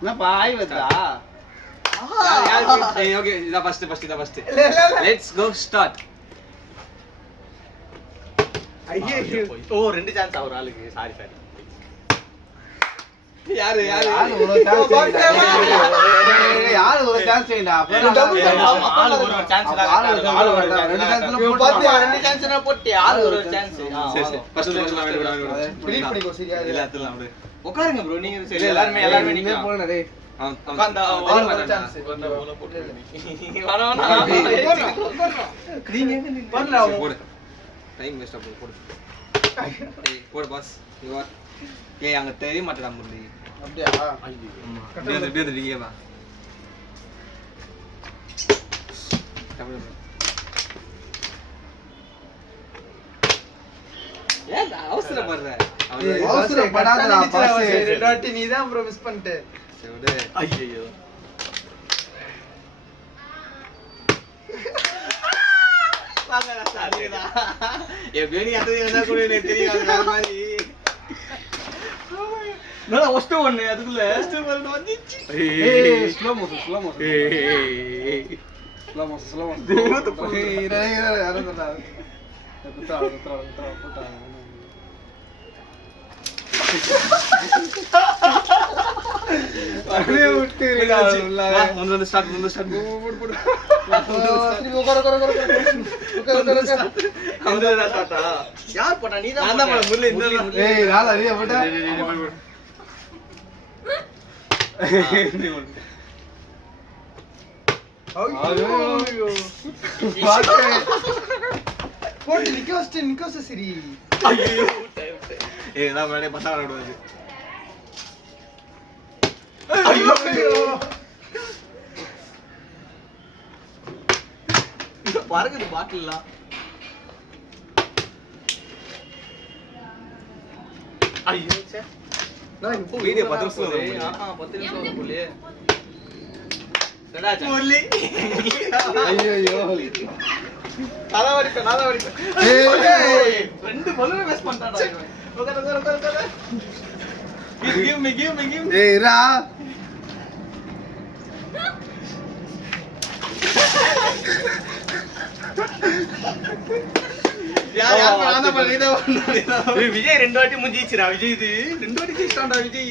என்னப்பா ஆய் வந்தா ஓகே இத ஃபர்ஸ்ட் லெட்ஸ் கோ ஸ்டார்ட் ஐயே ஓ ரெண்டு சான்ஸ் ஒரு ஆளுக்கு சாரி யாரு ஆளு ஒரு சான்ஸ் யாரு ஒரு சான்ஸ் வேண்டா ஆளு ஒரு சான்ஸ் ஆளு ஒரு ரெண்டு சான்ஸ்ல போட்டு ரெண்டு சான்ஸ்னா போட்டு ஆளு ஒரு சான்ஸ் சரி ஃபர்ஸ்ட் ப்ளீஸ் பண்ணிக்கோ சரியா எல்லாத்தையும் அப்படியே உட்காருங்க ப்ரோ நீங்க சரி எல்லாரும் நீங்க போங்க டேய் உட்கார்ந்தா ஆளு ஒரு சான்ஸ் போட்டு வரவனா நீங்க பண்ணல போடு டைம் வேஸ்ட் போடு ஏய் போடு பாஸ் யூ ஆர் ஏய் அங்க தெரிய மாட்டடா முரளி அப்படியே ஐயோ அப்படியே நீங்க வா ஏன் அவசரப்படுற அவசரப்படாதடா பாஸ் ரெண்டு வாட்டி நீ தான் ப்ரோ மிஸ் பண்ணிட்ட சரி ஐயோ வாங்கடா சாரிடா எப்படியே நீ அது என்ன கூட எனக்கு தெரியும் அது வேற மாதிரி நான் ஃபர்ஸ்ட் ஒன்னு அதுக்குள்ள ஃபர்ஸ்ட் ஒன்னு வந்துச்சு ஏய் ஸ்லோ மோஷன் ஸ்லோ மோஷன் இரு யாரடா குத்தா போடா அப்படியே விட்டுறீங்க ಮುಂದೆ ಸ್ಟಾರ್ಟ್ போடு யார் போட்டா நீ தான் நான் தான் முரளி இந்த ஏய் ராலா நீ போட்டா ஐயோ போட்டு நிக்கோஸ்ட் சரி ஐயோ ஏய் நான் மேலே பசங்க விடுவாரு ஐயோ பாருங்க பாட்டில்லாம் ஐயோ சே நான் வீடியோ 10 நிமிஷம் வரும் 10 நிமிஷம் வரும் போலயே சடா முரளி ஐயோ நாதா வடிப்பேன் ஏய் ரெண்டு பலூன் வேஸ்ட் பண்ணிட்டாடா இவன் உட்கார give me ஏய் ரா யார் நான் தான் பண்ணி விஜய் ரெண்டு வாட்டி முஞ்சிச்சுடா விஜய் இது ரெண்டு வாட்டி ஜெயிச்சான்டா விஜய்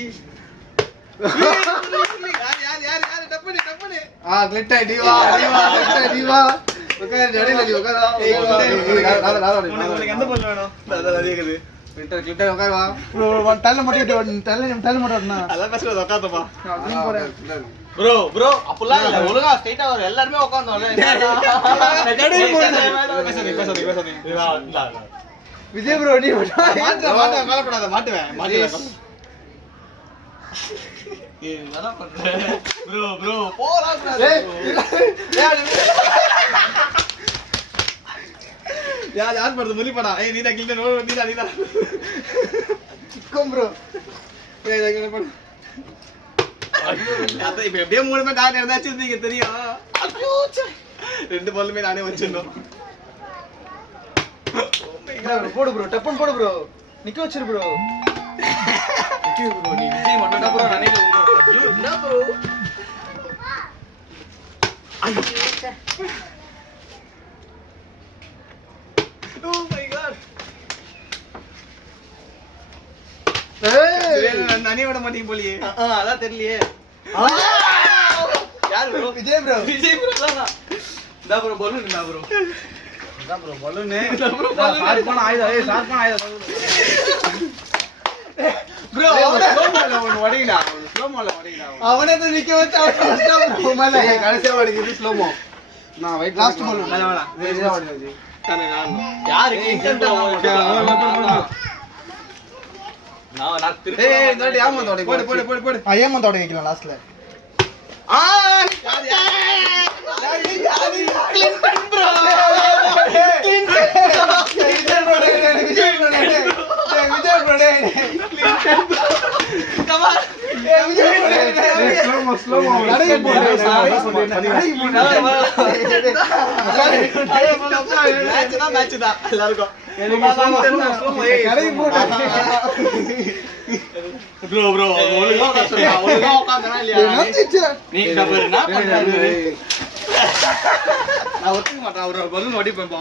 யார் டப்பனி கிளிட்டா டிவா உட்கார் ஜடில நீ உட்கார் உனக்கு எந்த பொருள் வேணும் அதான் இருக்குது கிளிட்டா உட்கார் வா தள்ள மட்டும் வரணும் அதான் பேசுறது உட்காந்துப்பா அப்படியே போறேன் ப்ரோ அப்பலாம் இல்ல ஒழுங்கா ஸ்ட்ரைட்டா வர எல்லாரும் உட்கார்ந்தோம்ல விஜய் ப்ரோ நீ மாட்டுவேன் கவலைப்படாத மாட்டுவேன் ஏய் நல்லா பண்ற ப்ரோ போடா யார் பண்றது முறி படா ஏய் நீடா கில்ல நீடா சிக்கம் ப்ரோ ஏய் இத பண்ணு அத இப்ப எப்படியே மூணு பேர் நானே இருந்தாச்சு நீங்க தெரியும் ஐயோ ரெண்டு பாலுமே நானே வச்சிருந்தோம் போடு ப்ரோ டப்பன் போடு ப்ரோ நிக்க வச்சிரு ப்ரோ ப்ரோ நீ விஜய் மட்டும் தான் ப்ரோ நினைக்கல ஐயோ என்ன ப்ரோ ஐயோ ஓ மை காட் ஏய் நான் நனி விட மாட்டீங்க போலியே அதான் தெரியலையே யார் ப்ரோ விஜய் ப்ரோ தான் இந்த ப்ரோ பலூன் என்ன ப்ரோ அதான் ப்ரோ பலூன் ப்ரோ சார்பான ஆயுதம் ப்ரோ அவன வடிங்கடா ஸ்லோமோல வடிங்கடா அவனே தான் நிக்க வச்சு அவன் ப்ரோ மேல கடைசியா வடிக்குது ஸ்லோமோ நான் வெயிட் லாஸ்ட் பலூன் வேணா வேணா வடிக்குது தானே நான் யாருக்கு இன்டென்ட் நான் திருப்பி ஏய் இந்த வாட்டி ஏமாந்தோட போடு ஏமாந்தோட வைக்கலாம் லாஸ்ட்ல யார் Clinton bro Clinton bro Vijay bro Clinton bro come on Vijay bro slo-mo கடைய போடு மேட்ச் தான் எல்லாருக்கும் கடைய போடு ப்ரோ ஒழுங்கா உட்கார்ந்தா ஒழுங்கா உட்கார்ந்தனா இல்லையா நீ டபர் என்ன பண்றாரு நான் ஒத்துக்க மாட்டேன் அவர பலூன் ஓடிப்பேன் பா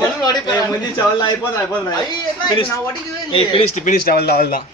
பலூன் ஓடிப்பேன் முந்தி சவல்ல ஐ போதா நான் ஒடிக்கவே ஃபினிஷ்ட் அவள்தான்